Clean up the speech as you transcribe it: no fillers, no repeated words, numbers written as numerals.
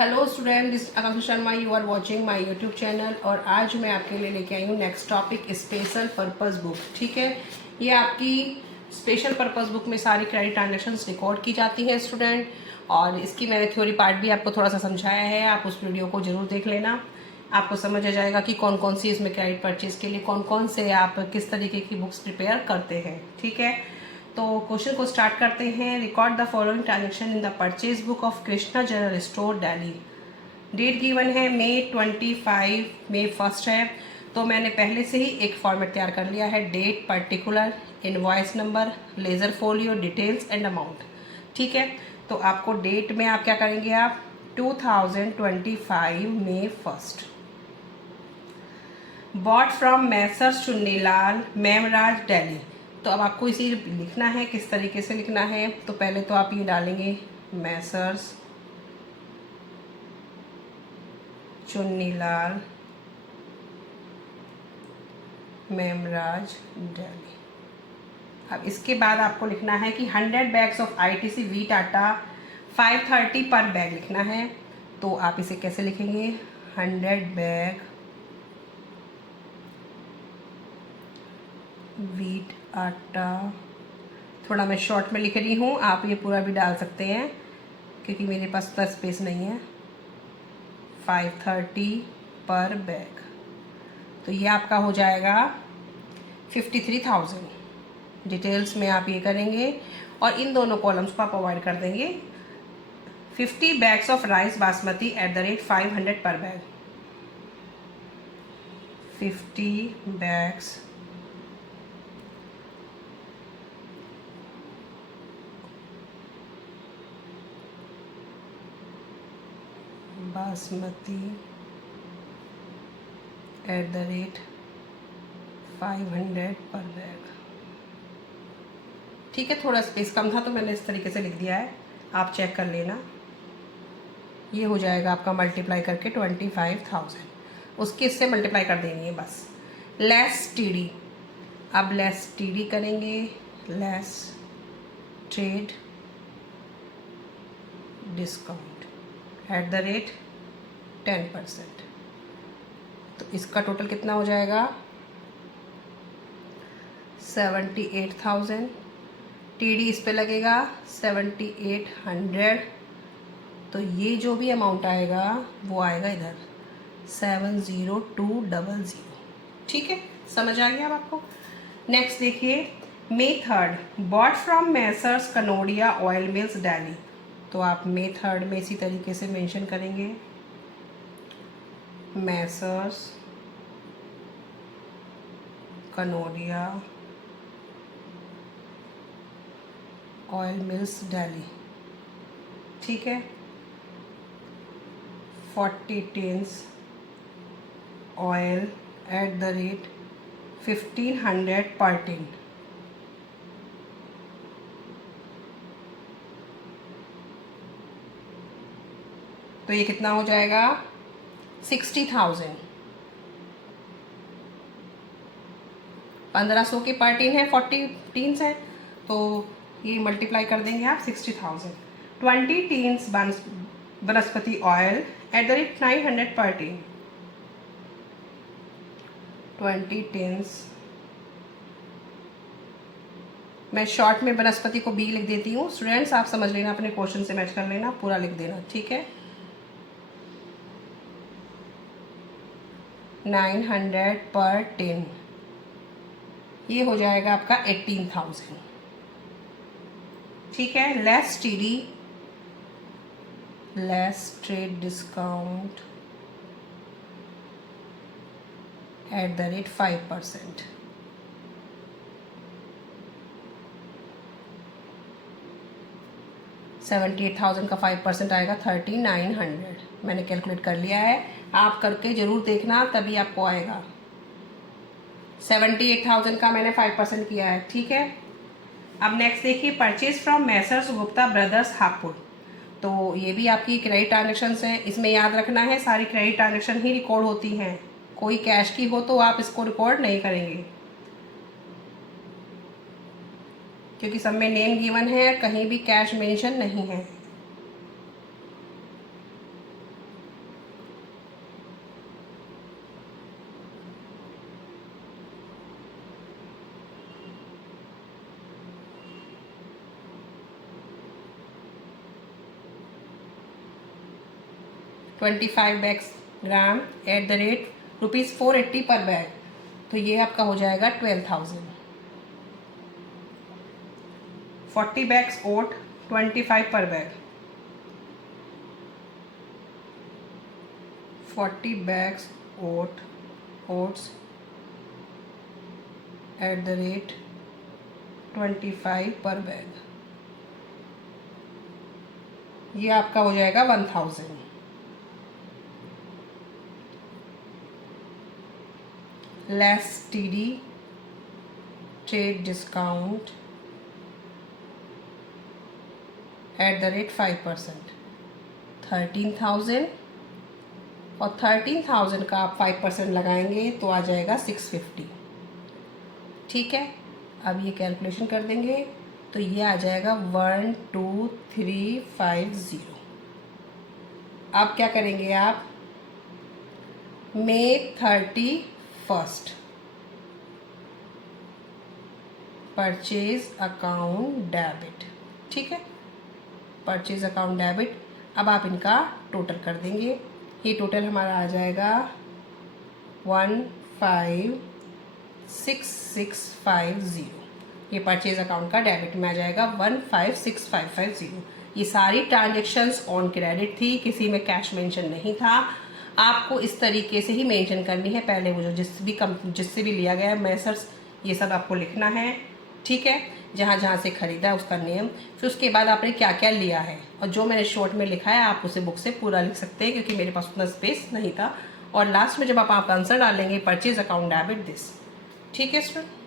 Hello student, this Akanksha Sharma, you are watching my YouTube channel. और आज मैं आपके लिए लेके आई हूँ next topic, special purpose book. ठीक है, ये आपकी स्पेशल पर्पस बुक में सारी क्रेडिट ट्रांजेक्शन्स रिकॉर्ड की जाती हैं स्टूडेंट। और इसकी मैंने थ्योरी पार्ट भी आपको थोड़ा सा समझाया है, आप उस वीडियो को ज़रूर देख लेना। आपको समझ आ जाएगा कि कौन कौन सी इसमें क्रेडिट परचेज के लिए कौन कौन से आप किस तरीके की बुक्स प्रिपेयर करते हैं। ठीक है, तो क्वेश्चन को स्टार्ट करते हैं। Record the following transaction in the purchase book of Krishna general store Delhi. Date given है मई 25, मई 1 है। तो मैंने पहले से ही एक फॉर्मेट तैयार कर लिया है, date, particular, invoice number, ledger folio, details and amount. ठीक है, तो आपको डेट में आप क्या करेंगे, आप 2025 मई 1 bought from messrs Chunnilal Memraj Delhi. तो अब आपको इसे लिखना है, किस तरीके से लिखना है। तो पहले तो आप ये डालेंगे मैसर्स चुन्नीलाल मेमराज दिल्ली। अब इसके बाद आपको लिखना है कि 100 बैग्स ऑफ आईटीसी वीट आटा 530 पर बैग लिखना है। तो आप इसे कैसे लिखेंगे, 100 बैग वीट आटा, थोड़ा मैं शॉर्ट में लिख रही हूँ, आप ये पूरा भी डाल सकते हैं क्योंकि मेरे पास तो स्पेस नहीं है। 530 पर बैग, तो ये आपका हो जाएगा 53,000। डिटेल्स में आप ये करेंगे और इन दोनों कॉलम्स को आप अवॉइड कर देंगे। 50 bags of rice basmati eight the rate 500 पर bag. 50 bags basmati eight the rate 500 पर बैग। ठीक है, थोड़ा स्पेस कम था तो मैंने इस तरीके से लिख दिया है, आप चेक कर लेना। ये हो जाएगा आपका मल्टीप्लाई करके 25,000, उसके इससे मल्टीप्लाई कर देनी है बस। लेस टीडी, अब लेस टीडी करेंगे, less trade discount at the rate 10%। तो इसका टोटल कितना हो जाएगा, 78,000। टीडी इस पे लगेगा 7,800। तो ये जो भी अमाउंट आएगा वो आएगा इधर 70200। ठीक है, समझ आ गया अब आपको। नेक्स्ट देखिए, मई 3 bot from Messrs Kanodia oil mills Delhi. तो आप मई 3 में इसी तरीके से मेंशन करेंगे, messrs Kanodia oil mills Delhi. ठीक है, 40 tins oil at the rate 1500 पर टिन। तो ये कितना हो जाएगा, 60,000। 1500 के पर टिन है, 40 टीन्स है, तो ये मल्टीप्लाई कर देंगे आप 60,000। 20 टीन्स वनस्पति ऑयल एट द रेट 900 पर टीन। 20 टिन्स, मैं शॉर्ट में वनस्पति को बी लिख देती हूँ। स्टूडेंट्स आप समझ लेना, अपने क्वेश्चन से मैच कर लेना, पूरा लिख देना। ठीक है, 900 पर टिन, ये हो जाएगा आपका 18,000। ठीक है, less TD, less trade discount at the rate 5%। $78,000 का 5% आएगा 3900। मैंने कैलकुलेट कर लिया है, आप करके ज़रूर देखना तभी आपको आएगा। 78,000 का मैंने 5% किया है। ठीक है, अब नेक्स्ट देखिए, purchase from Messrs Gupta brothers Hapur. तो ये भी आपकी क्रेडिट ट्रांजेक्शन्स हैं। इसमें याद रखना है, सारी क्रेडिट ट्रांजेक्शन ही रिकॉर्ड होती हैं, कोई कैश की हो तो आप इसको रिकॉर्ड नहीं करेंगे क्योंकि सब में नेम गिवन है, कहीं भी कैश मेंशन नहीं है। 25 bags gram eight the rate ₹480 पर बैग, तो ये आपका हो जाएगा 12,000। 40 बैग्स ओट 25 पर bag, 40 bags oats eight the rate 25 पर बैग, ये आपका हो जाएगा 1000। Less TD trade discount at the rate 5%, 13,000 और 13,000 का आप 5% लगाएंगे तो आ जाएगा 650। ठीक है, अब ये कैलकुलेशन कर देंगे तो ये आ जाएगा 12350। अब क्या करेंगे आप, May 31 परचेज अकाउंट डेबिट। ठीक है, परचेज अकाउंट डेबिट। अब आप इनका टोटल कर देंगे, ये टोटल हमारा आ जाएगा 156,650। ये परचेज अकाउंट का डेबिट में आ जाएगा 156,550। ये सारी ट्रांजेक्शन्स ऑन क्रेडिट थी, किसी में कैश मेंशन नहीं था। आपको इस तरीके से ही मेंशन करनी है, पहले वो जो जिससे भी लिया गया है मेसर्स, ये सब आपको लिखना है। ठीक है, जहाँ जहाँ से ख़रीदा उसका नेम, फिर उसके बाद आपने क्या क्या लिया है, और जो मैंने शॉर्ट में लिखा है आप उसे बुक से पूरा लिख सकते हैं क्योंकि मेरे पास उतना स्पेस नहीं था। और लास्ट में जब आप आंसर डालेंगे परचेज अकाउंट डेबिट दिस। ठीक है स्टूडेंट।